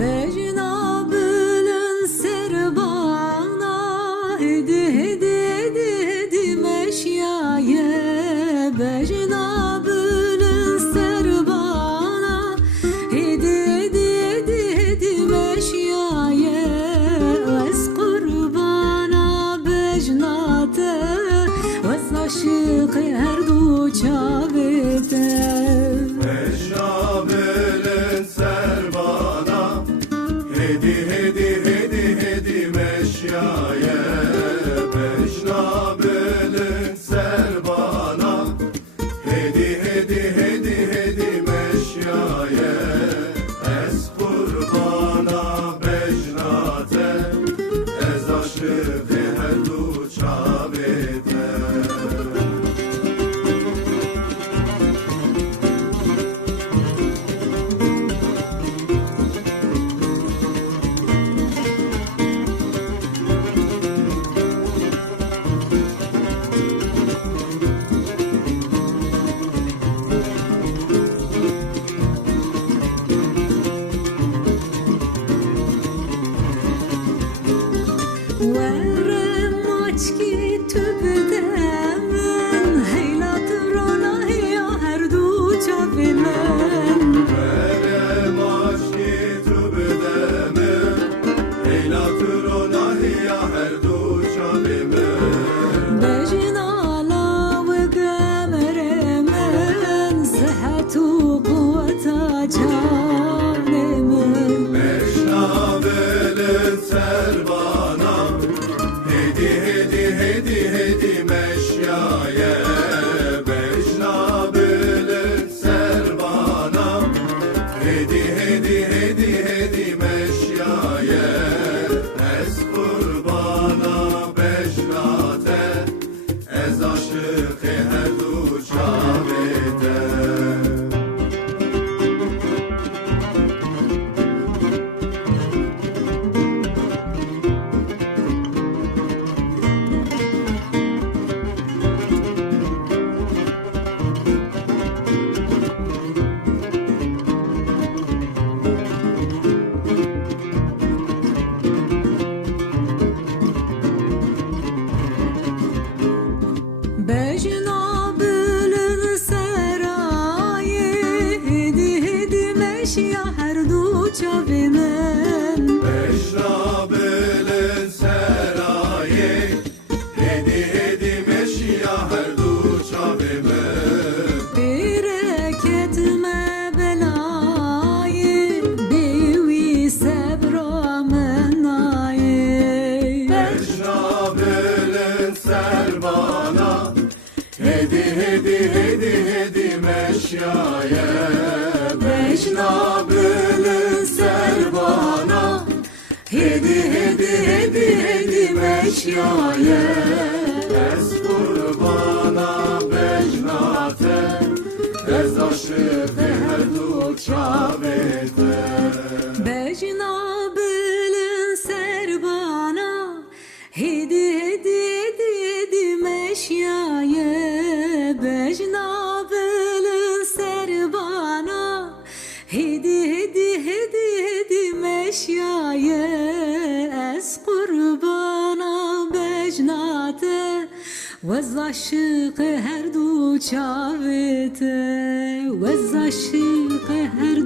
Bejna bülün serbana hedi hedi hedi hedi meşyaye Bejna bülün serbana hedi hedi hedi hedi meşyaye Vez kurbana bejnate Vez aşık her du çavete Hedi hedi hedi hedi meşyaye Beşna belin serbana Hedi hedi hedi hedi meşyaye Ez kurbana bejnate Ez aşık her du çavete Verem açki tübdemen Heylatır ona ya her du çavimen Verem açki tübdemen Heylatır ona ya her du çavimen Bejnala ve gemeremen Sıhhatu kuvveta canemen Beşna belin serbana Hedi hedi hedi hedi meşyaye Beşna belin serbana Hedi hedi hedi hedi meşyaye Ez kurbana beşnate Ez aşık her du çavete Bejna bülün seraye Hedi hedi meşya her du çavimen Beşna belin seraye Hedi hedi meşya her du çavime Bereketme belayı Bevi sebra menaye Beşna belin serbana Hedi hedi hedi hedi meşyaye Beşna belin serbana Hedi hedi hedi hedi meşyaye Ez kurbana bejnate Ez aşık her du çavete Bejna bülün serbana Hedi hedi hedi hedi meşyaye Bejna bülün serbana Hedi hedi hedi hedi meşyaye Ez kurbana bejnate Vez aşık her du çavete Vez aşık her